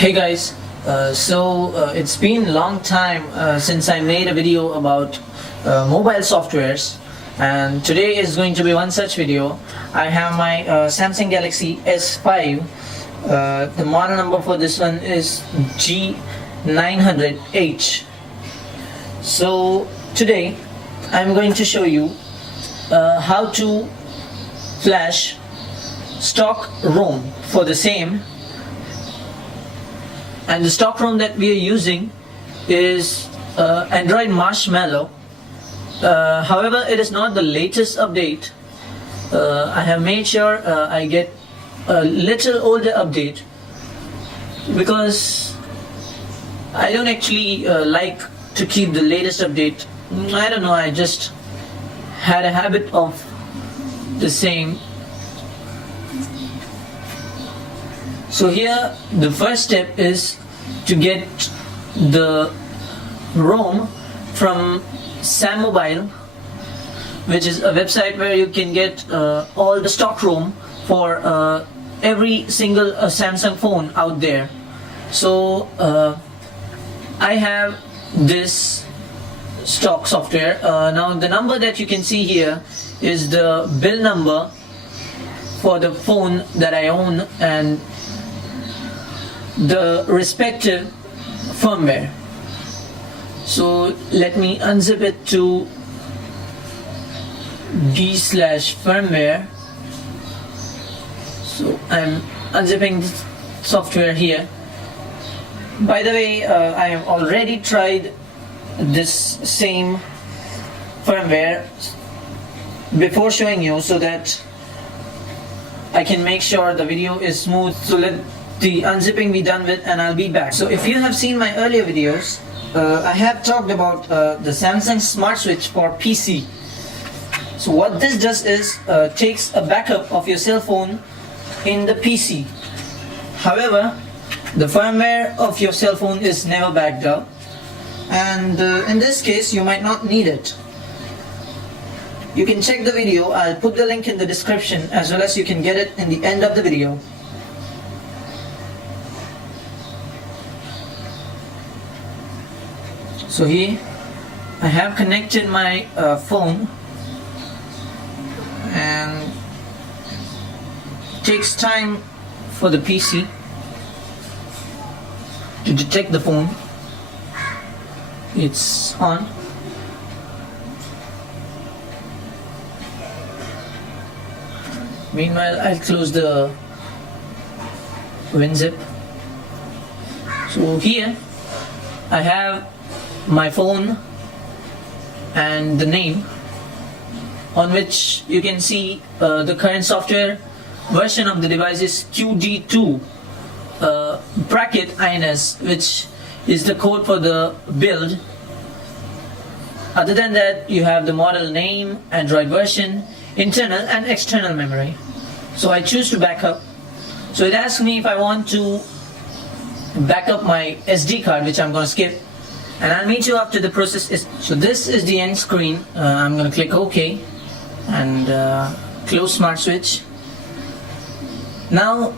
Hey guys, it's been a long time since I made a video about mobile softwares, and today is going to be one such video. I have my Samsung Galaxy S5. The model number for this one is G900H. So today I'm going to show you how to flash stock ROM for the same. And the stock ROM that we are using is Android Marshmallow. However, it is not the latest update. I have made sure I get a little older update because I don't actually like to keep the latest update. I don't know, I just had a habit of the same. So here the first step is to get the ROM from Sam Mobile, which is a website where you can get all the stock ROM for every single Samsung phone out there. So I have this stock software. Now the number that you can see here is the bill number for the phone that I own and the respective firmware. So let me unzip it to d/firmware. So I'm unzipping the software here. By the way, I have already tried this same firmware before showing you so that I can make sure the video is smooth. So let the unzipping be done with and I'll be back. So if you have seen my earlier videos, I have talked about the Samsung Smart Switch for PC. So what this does is takes a backup of your cell phone in the PC. However, the firmware of your cell phone is never backed up, and in this case you might not need it. You can check the video. I'll put the link in the description, as well as you can get it in the end of the video. So here I have connected my phone, and it takes time for the PC to detect the phone. It's on. Meanwhile, I'll close the WinZip. So here I have my phone and the name, on which you can see the current software version of the device is QD2 bracket INS, which is the code for the build. Other than that, you have the model name, Android version, internal and external memory. So I choose to backup. So it asks me if I want to back up my SD card, which I'm going to skip, and I'll meet you after the process is. So this is the end screen. I'm going to click OK and close Smart Switch. Now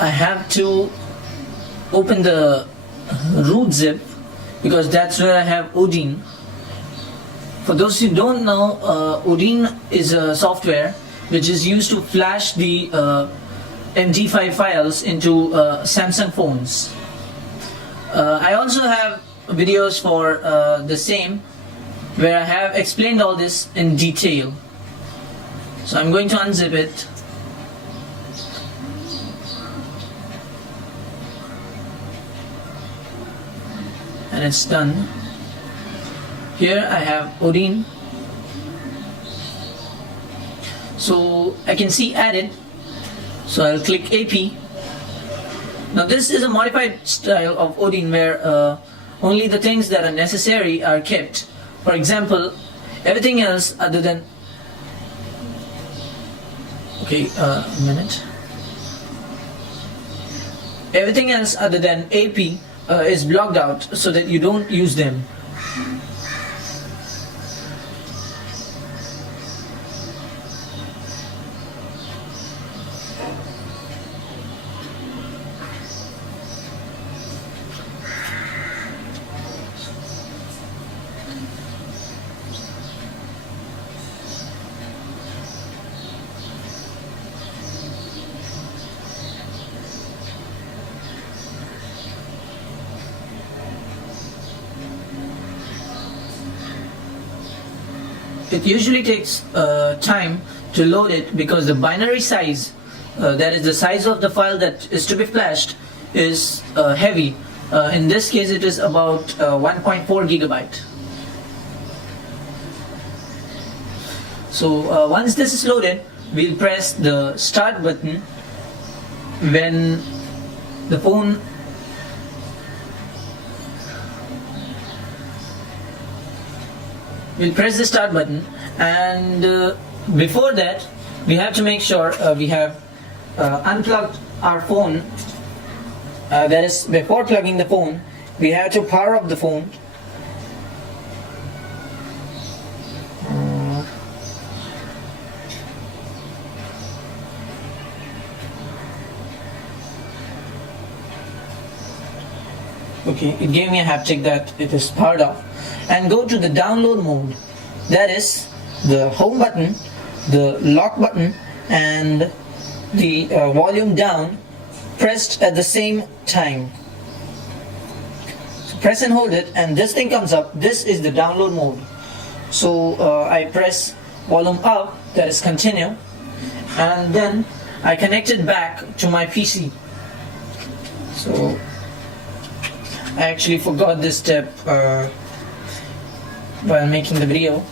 I have to open the root zip because that's where I have Odin. For those who don't know, Odin is a software which is used to flash the MD5 files into Samsung phones. I also have videos for the same, where I have explained all this in detail. So I'm going to unzip it. And it's done. Here I have Odin. So I can see added. So I'll click AP. Now this is a modified style of Odin where only the things that are necessary are kept. For example, everything else other than a minute. Everything else other than AP is blocked out so that you don't use them. it usually takes time to load it because the binary size, that is the size of the file that is to be flashed, is heavy. In this case it is about 1.4 gigabyte. So once this is loaded, we'll press the start button when the phone we'll press the start button, and before that we have to make sure we have unplugged our phone. That is, before plugging the phone we have to power up the phone. Okay, it gave me a haptic that it is powered off. And go to the download mode. That is the home button, the lock button, and the volume down pressed at the same time. So press and hold it, and this thing comes up. This is the download mode. So I press volume up, that is continue, and then I connect it back to my PC. So I actually forgot this step while making the video,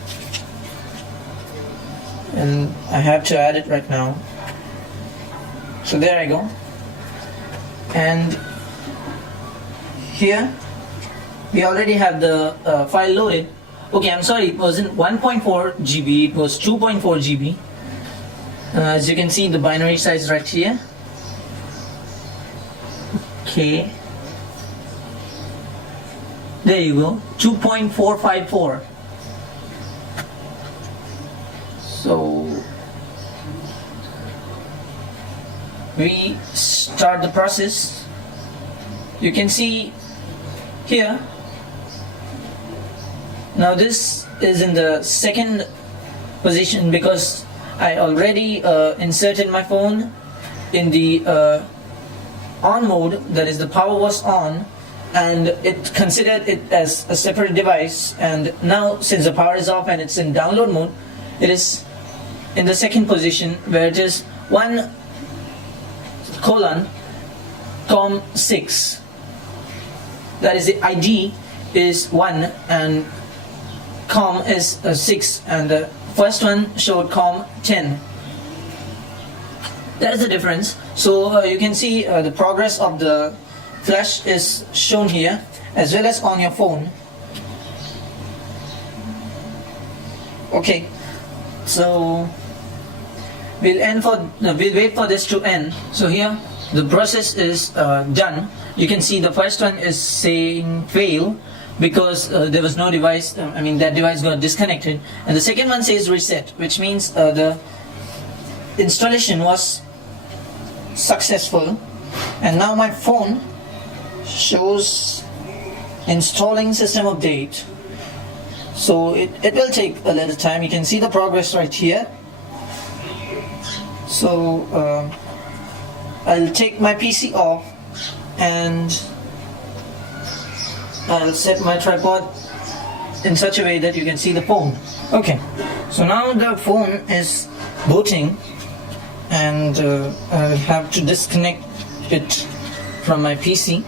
and I have to add it right now. So there I go, and here we already have the file loaded. Okay, I'm sorry, it wasn't 1.4 GB, it was 2.4 GB. As you can see, the binary size right here. Okay, there you go, 2.454. So we start the process. You can see here, now this is in the second position because I already inserted my phone in the on mode, that is the power was on, and it considered it as a separate device. And now since the power is off and it's in download mode, it is in the second position where it is 1:COM6. That is, the ID is 1 and COM is 6, and the first one showed COM10. That is the difference. So you can see the progress of the flash is shown here as well as on your phone. Okay, so we'll wait for this to end. So here the process is done. You can see the first one is saying fail because there was no device, that device got disconnected, and the second one says reset, which means the installation was successful. And now my phone shows installing system update. So it will take a little time. You can see the progress right here. So I'll take my PC off and I'll set my tripod in such a way that you can see the phone. Okay, so now the phone is booting, and I'll have to disconnect it from my PC.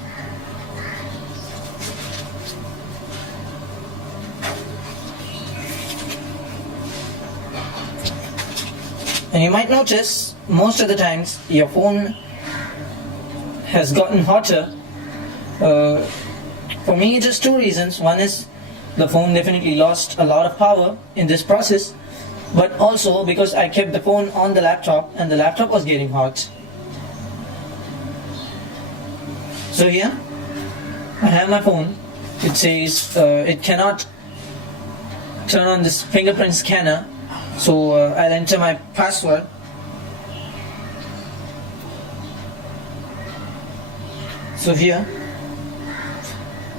And you might notice most of the times your phone has gotten hotter. For me, it is two reasons. One is the phone definitely lost a lot of power in this process, but also because I kept the phone on the laptop and the laptop was getting hot. So here I have my phone. It says it cannot turn on this fingerprint scanner, so I'll enter my password. So here,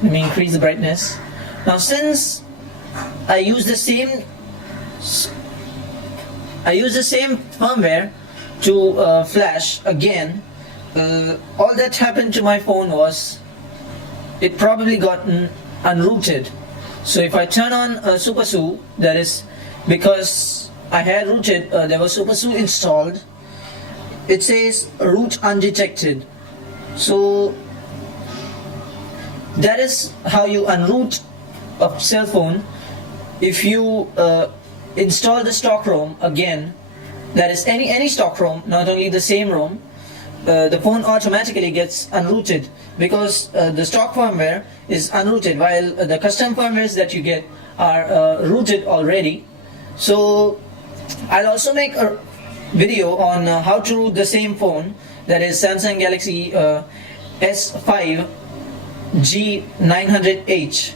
let me increase the brightness. Now since I use the same firmware to flash again, all that happened to my phone was it probably gotten unrooted. So if I turn on SuperSU, that is because I had rooted, there was SuperSU installed. It says root undetected. So that is how you unroot a cell phone. If you install the stock ROM again, that is any stock ROM, not only the same ROM, the phone automatically gets unrooted because the stock firmware is unrooted, while the custom firmwares that you get are rooted already. So I'll also make a video on how to root the same phone, that is Samsung Galaxy S5 G900H.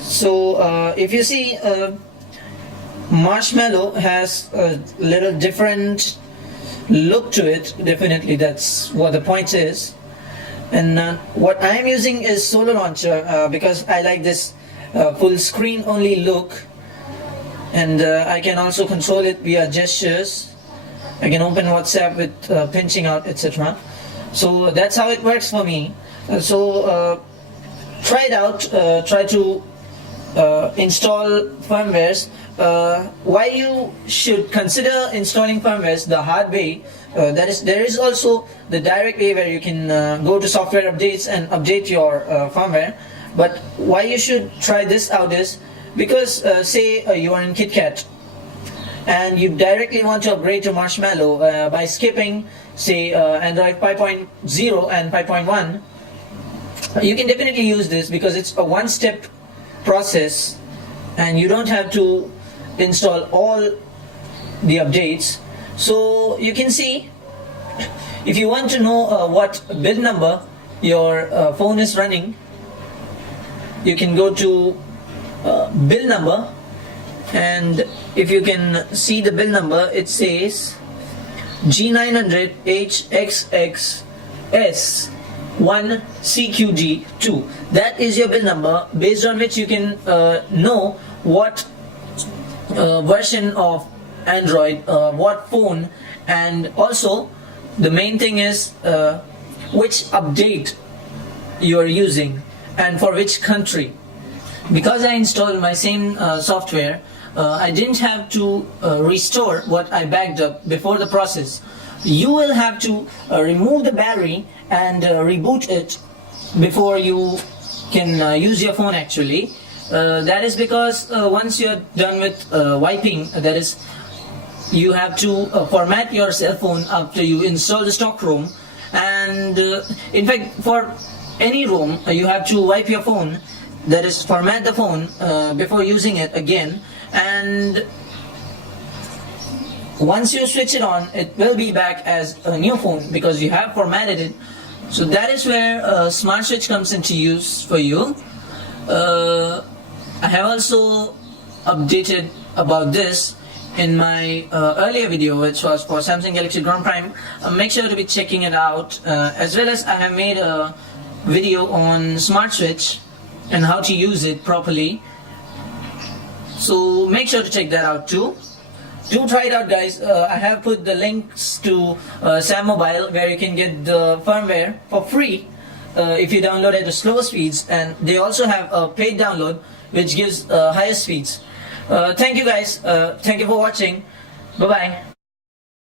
So if you see, Marshmallow has a little different look to it. Definitely that's what the point is. And what I am using is Solo Launcher because I like this full screen only look, and I can also control it via gestures. I can open WhatsApp with pinching out, etc. So that's how it works for me. So try it out. Try to install firmwares. Why you should consider installing firmwares the hard way, there is also the direct way where you can go to software updates and update your firmware. But why you should try this out is because say you are in KitKat and you directly want to upgrade to Marshmallow by skipping say Android 5.0 and 5.1, you can definitely use this because it's a one-step process and you don't have to install all the updates. So you can see, if you want to know what build number your phone is running, you can go to build number, and if you can see the build number, it says G900H XX1CQG2. That is your build number, based on which you can know what version of Android, what phone, and also the main thing is which update you are using and for which country. Because I installed my same software, I didn't have to restore what I backed up before the process. You will have to remove the battery and reboot it before you can use your phone actually. That is because once you're done with wiping, that is, you have to format your cell phone after you install the stock ROM. And in fact, for any ROM, you have to wipe your phone, that is, format the phone before using it again. And once you switch it on, it will be back as a new phone because you have formatted it. So that is where Smart Switch comes into use for you. I have also updated about this in my earlier video, which was for Samsung Galaxy Grand Prime. Make sure to be checking it out, as well as I have made a video on Smart Switch and how to use it properly. So make sure to check that out too. Do try it out, guys. I have put the links to Sam Mobile, where you can get the firmware for free if you download at the slower speeds, and they also have a paid download which gives higher speeds. Thank you, guys. Thank you for watching. Bye bye.